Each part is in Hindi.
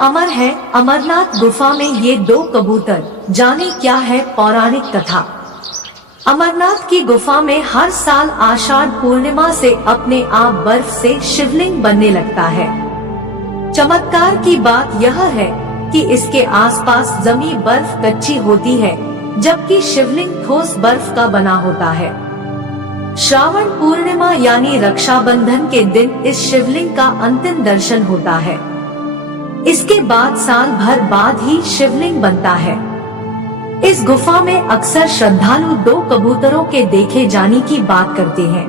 अमर है। अमरनाथ गुफा में ये दो कबूतर, जाने क्या है पौराणिक कथा। अमरनाथ की गुफा में हर साल आषाढ़ पूर्णिमा से अपने आप बर्फ से शिवलिंग बनने लगता है। चमत्कार की बात यह है कि इसके आसपास जमी बर्फ कच्ची होती है, जबकि शिवलिंग ठोस बर्फ का बना होता है। श्रावण पूर्णिमा यानी रक्षाबंधन के दिन इस शिवलिंग का अंतिम दर्शन होता है। इसके बाद साल भर बाद ही शिवलिंग बनता है। इस गुफा में अक्सर श्रद्धालु दो कबूतरों के देखे जाने की बात करते हैं।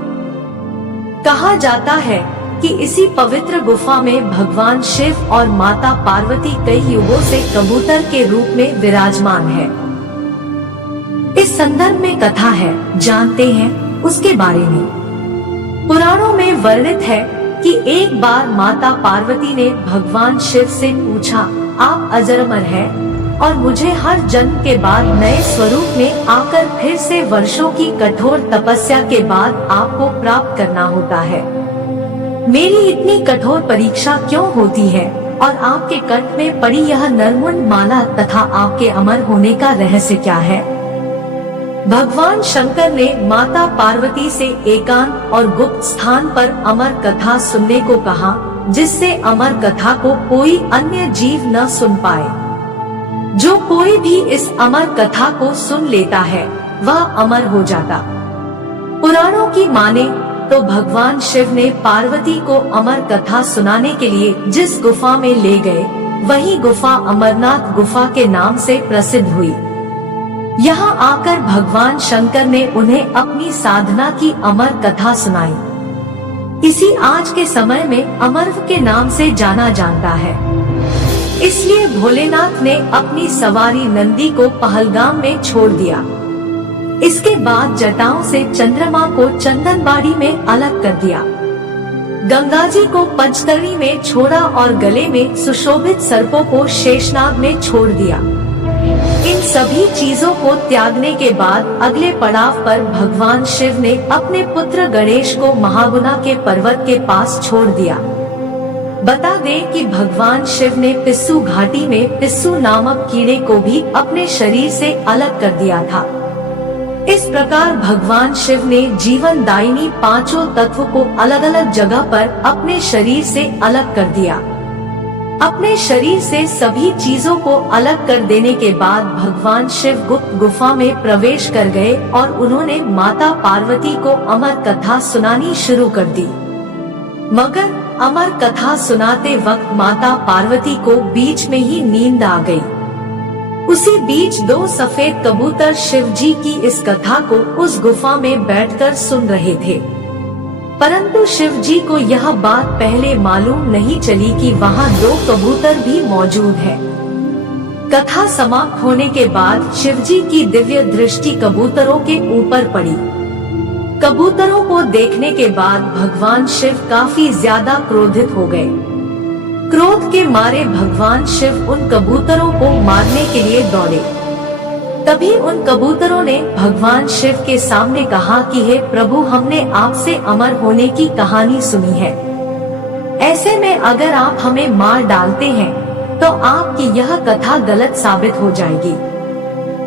कहा जाता है कि इसी पवित्र गुफा में भगवान शिव और माता पार्वती कई युगों से कबूतर के रूप में विराजमान है। इस संदर्भ में कथा है, जानते हैं उसके बारे में। पुराणों में वर्णित है कि एक बार माता पार्वती ने भगवान शिव से पूछा, आप अजरमर हैं और मुझे हर जन्म के बाद नए स्वरूप में आकर फिर से वर्षों की कठोर तपस्या के बाद आपको प्राप्त करना होता है। मेरी इतनी कठोर परीक्षा क्यों होती है और आपके कंठ में पड़ी यह नरमुंड माला तथा आपके अमर होने का रहस्य क्या है? भगवान शंकर ने माता पार्वती से एकांत और गुप्त स्थान पर अमर कथा सुनने को कहा, जिससे अमर कथा को कोई अन्य जीव न सुन पाए। जो कोई भी इस अमर कथा को सुन लेता है वह अमर हो जाता। पुराणों की माने तो भगवान शिव ने पार्वती को अमर कथा सुनाने के लिए जिस गुफा में ले गए, वही गुफा अमरनाथ गुफा के नाम से प्रसिद्ध हुई। यहाँ आकर भगवान शंकर ने उन्हें अपनी साधना की अमर कथा सुनाई। इसी आज के समय में अमरव के नाम से जाना जाता है। इसलिए भोलेनाथ ने अपनी सवारी नंदी को पहलगाम में छोड़ दिया। इसके बाद जटाओं से चंद्रमा को चंदनबाड़ी में अलग कर दिया। गंगा जी को पंचतरणी में छोड़ा और गले में सुशोभित सर्पों को शेषनाग में छोड़ दिया। इन सभी चीजों को त्यागने के बाद अगले पड़ाव पर भगवान शिव ने अपने पुत्र गणेश को महागुना के पर्वत के पास छोड़ दिया। बता दें कि भगवान शिव ने पिस्सू घाटी में पिस्सू नामक कीड़े को भी अपने शरीर से अलग कर दिया था। इस प्रकार भगवान शिव ने जीवन दायिनी पांचों तत्व को अलग अलग जगह पर अपने शरीर से अलग कर दिया। अपने शरीर से सभी चीजों को अलग कर देने के बाद भगवान शिव गुप्त गुफा में प्रवेश कर गए और उन्होंने माता पार्वती को अमर कथा सुनानी शुरू कर दी। मगर अमर कथा सुनाते वक्त माता पार्वती को बीच में ही नींद आ गई। उसी बीच दो सफेद कबूतर शिव जी की इस कथा को उस गुफा में बैठकर सुन रहे थे, परंतु शिव जी को यह बात पहले मालूम नहीं चली कि वहाँ दो कबूतर भी मौजूद हैं। कथा समाप्त होने के बाद शिव जी की दिव्य दृष्टि कबूतरों के ऊपर पड़ी। कबूतरों को देखने के बाद भगवान शिव काफी ज्यादा क्रोधित हो गए। क्रोध के मारे भगवान शिव उन कबूतरों को मारने के लिए दौड़े। तभी उन कबूतरों ने भगवान शिव के सामने कहा कि हे प्रभु, हमने आपसे अमर होने की कहानी सुनी है। ऐसे में अगर आप हमें मार डालते हैं तो आपकी यह कथा गलत साबित हो जाएगी।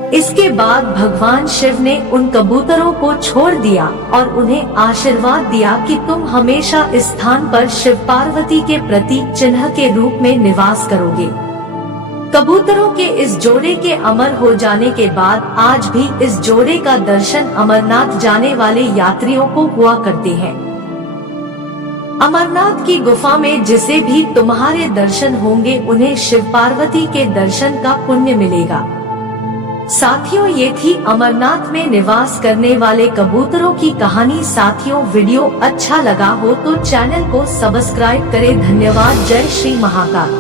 इसके बाद भगवान शिव ने उन कबूतरों को छोड़ दिया और उन्हें आशीर्वाद दिया कि तुम हमेशा इस स्थान पर शिव पार्वती के प्रतीक चिन्ह के रूप में निवास करोगे। कबूतरों के इस जोड़े के अमर हो जाने के बाद आज भी इस जोड़े का दर्शन अमरनाथ जाने वाले यात्रियों को हुआ करते हैं। अमरनाथ की गुफा में जिसे भी तुम्हारे दर्शन होंगे उन्हें शिव पार्वती के दर्शन का पुण्य मिलेगा। साथियों, ये थी अमरनाथ में निवास करने वाले कबूतरों की कहानी। साथियों, वीडियो अच्छा लगा हो तो चैनल को सब्सक्राइब करें। धन्यवाद। जय श्री महाकाल।